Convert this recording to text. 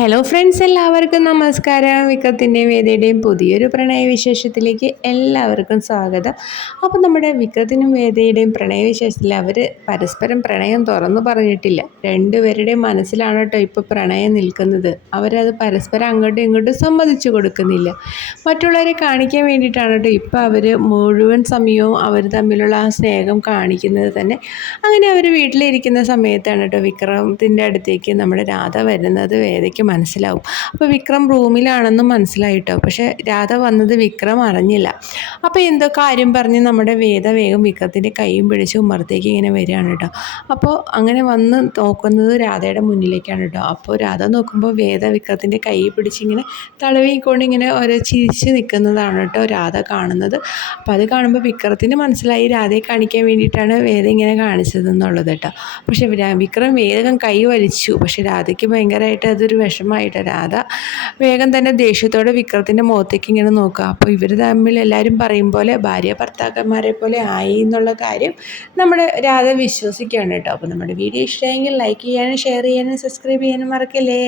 Hello friends എല്ലാവർക്കും നമസ്കാരം. വിക്രത്തിന്റെയും വേദയുടെയും പുതിയൊരു പ്രണയവിശേഷത്തിലേക്ക് എല്ലാവർക്കും സ്വാഗതം. അപ്പോൾ നമ്മുടെ വിക്രത്തിനും വേദയുടെയും പ്രണയവിശേഷത്തിൽ അവർ പരസ്പരം പ്രണയം തുറന്നു പറഞ്ഞിട്ടില്ല. രണ്ടുപേരുടെയും മനസ്സിലാണ് കേട്ടോ ഇപ്പോൾ പ്രണയം നിൽക്കുന്നത്. അവരത് പരസ്പരം അങ്ങോട്ടും ഇങ്ങോട്ടും സമ്മതിച്ചു കൊടുക്കുന്നില്ല. മറ്റുള്ളവരെ കാണിക്കാൻ വേണ്ടിയിട്ടാണ് കേട്ടോ ഇപ്പോൾ അവർ മുഴുവൻ സമയവും അവർ തമ്മിലുള്ള ആ സ്നേഹം കാണിക്കുന്നത് തന്നെ. അങ്ങനെ അവർ വീട്ടിലിരിക്കുന്ന സമയത്താണ് കേട്ടോ വിക്രമത്തിന്റെ അടുത്തേക്ക് നമ്മുടെ രാധ വരുന്നത്. വേദയ്ക്ക് മനസ്സിലാവും. അപ്പോൾ വിക്രം റൂമിലാണെന്നും മനസ്സിലായിട്ടോ പക്ഷേ രാധ വന്നത് വിക്രം അറിഞ്ഞില്ല. അപ്പോൾ എന്തോ കാര്യം പറഞ്ഞ് നമ്മുടെ വേദ വേഗം വിക്രത്തിന്റെ കൈയും പിടിച്ച് ഉമ്മറത്തേക്ക് ഇങ്ങനെ വരികയാണ് കേട്ടോ. അപ്പോൾ അങ്ങനെ വന്ന് നോക്കുന്നത് രാധയുടെ മുന്നിലേക്കാണ് കേട്ടോ. അപ്പോൾ രാധ നോക്കുമ്പോൾ വേദ വിക്രത്തിന്റെ കൈ പിടിച്ച് ഇങ്ങനെ തളവിക്കൊണ്ട് ഇങ്ങനെ ഓരോ ചിരിച്ച് നിൽക്കുന്നതാണ് കേട്ടോ രാധ കാണുന്നത്. അപ്പോൾ അത് കാണുമ്പോൾ വിക്രത്തിന് മനസ്സിലായി രാധയെ കാണിക്കാൻ വേണ്ടിയിട്ടാണ് വേദ ഇങ്ങനെ കാണിച്ചത് എന്നുള്ളത് കേട്ടോ. പക്ഷേ വിക്രം വേഗം കൈ വലിച്ചു. പക്ഷേ രാധയ്ക്ക് ഭയങ്കരമായിട്ട് അതൊരു വിഷമമായിട്ട് രാധ വേഗം തന്നെ ദേഷ്യത്തോടെ വിക്രത്തിന്റെ മുഖത്തേക്ക് ഇങ്ങനെ നോക്കുക. അപ്പോൾ ഇവർ തമ്മിൽ എല്ലാവരും പറയും പോലെ ഭാര്യ ഭർത്താക്കന്മാരെ പോലെ ആയി എന്നുള്ള കാര്യം നമ്മൾ രാധ വിശ്വസിക്കുകയാണ് കേട്ടോ. അപ്പോൾ നമ്മുടെ വീഡിയോ ഇഷ്ടമായെങ്കിൽ ലൈക്ക് ചെയ്യാനും ഷെയർ ചെയ്യാനും സബ്സ്ക്രൈബ് ചെയ്യാനും മറക്കല്ലേ?